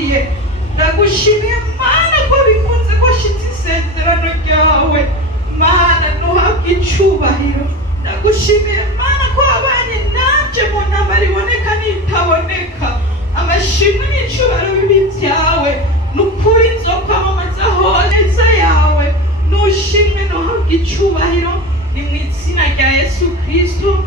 wambwiye. Ndagushimiye Mana ko bikunze ko shitse isezerano ryawe. Mana ntuhabwe icubahiro. Ndagushimiye Mana ko wabanye nanje mu ntambara iboneka n'itaboneka. Amashimwe n'icubahiro bibi byawe nukuri nzokwamamaza honeza yawe. Nushimwe ntuhabwe icubahiro ni mu izina rya Yesu Kristo.